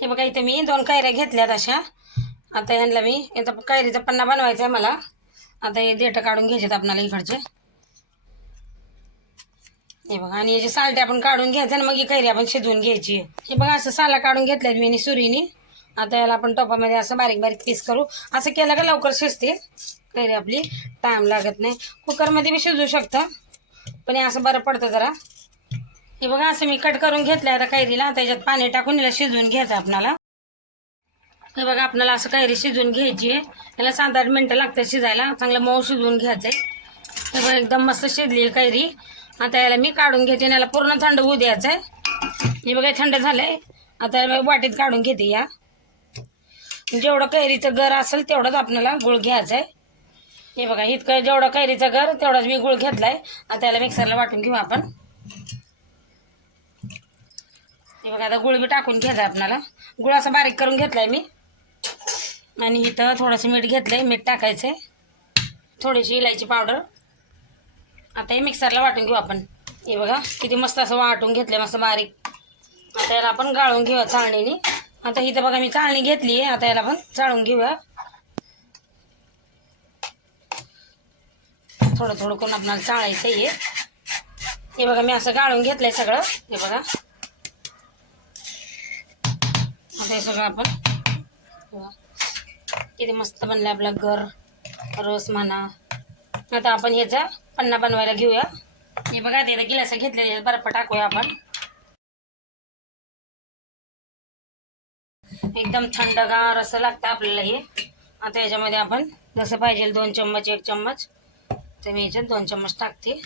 हे बघा इथे मी दोन कैऱ्या घेतल्यात अशा. आता यांना मी याचा कैरीचा पन्ना बनवायचा आहे मला. आता हे देठं काढून घ्यायचे आपल्याला इकडचे. हे बघा आणि याची सालटे आपण काढून घ्यायचं आणि मग ही कैरी आपण शिजवून घ्यायची आहे. हे बघा असं साला काढून घेतल्यात मी आणि सुरीने. आता याला आपण टोपामध्ये असं बारीक बारीक पीस करू. असं केलं का लवकर शिजते. कैरी आपली टाईम लागत नाही. कुकरमध्ये बी शिजवू शकतं. पण हे असं बरं पडतं जरा. हे बघा असं मी कट करून घेतलं आता कैरीला. त्याच्यात पाणी टाकून याला शिजवून घ्यायचं आपणाला. हे बघा आपल्याला असं कैरी शिजवून घ्यायची आहे. याला सात आठ मिनटं लागतात शिजायला. चांगलं मऊ शिजवून घ्यायचं आहे हे बघा एकदम मस्त शिजली आहे कैरी. आता याला मी काढून घेते आणि याला पूर्ण थंड होऊ द्यायचं आहे हे बघा थंड झालं आहे आता वाटीत काढून घेते या. जेवढं कैरीचं गर असेल तेवढंच आपल्याला गुळ घ्यायचं आहे हे बघा इतकं जेवढं कैरीचं गर तेवढाच मी गुळ घेतलाय. आता याला मिक्सरला वाटून घेऊ आपण. हे बघा आता गुळ मी टाकून घ्यायचा आपल्याला गुळ असं बारीक करून घेतलाय मी. आणि इथं थोडंसं मीठ घेतलंय मीठ टाकायचंय. थोडीशी इलायची पावडर. आता हे मिक्सरला वाटून घेऊ आपण. हे बघा किती मस्त असं वाटून घेतलंय मस्त बारीक. आता याला आपण गाळून घेऊया चाळणीने. आता इथं बघा मी चाळणी घेतली आहे. आता याला आपण चाळून घेऊया. थोडं थोडं करून आपल्याला चाळायचं आहे हे बघा मी असं गाळून घेतलंय सगळं. हे बघा. असं हे सगळं आपण. किती मस्त बनलं आपलं घर रोस म्हणा. आता आपण ह्याचा पन्ना बनवायला घेऊया. हे बघा ते गिलास घेतलेले बर्फ टाकूया आपण. एकदम थंडगार असं लागतं आपल्याला हे. आता याच्यामध्ये आपण जसं पाहिजे दोन चम्मच एक चम्मच. तर मी याच्यात दोन चम्मच टाकते.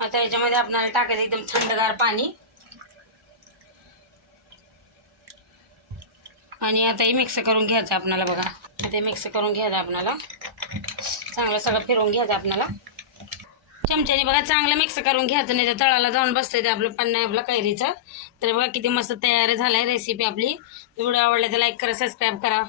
आता याच्यामध्ये आपल्याला टाकायचं एकदम थंडगार पाणी. आणि आता हे मिक्स करून घ्यायचं आपल्याला बघा. आता हे मिक्स करून घ्यायचं आपल्याला चांगलं सगळं फिरवून घ्यायचं आपल्याला चमच्याने बघा चांगलं मिक्स करून घ्यायचं नाही तर तळाला जाऊन बसतंय ते आपलं पन्ना आपलं कैरीचं. तर बघा किती मस्त तयार झालाय रेसिपी आपली. व्हिडिओ आवडला तर लाईक करा सबस्क्राईब करा.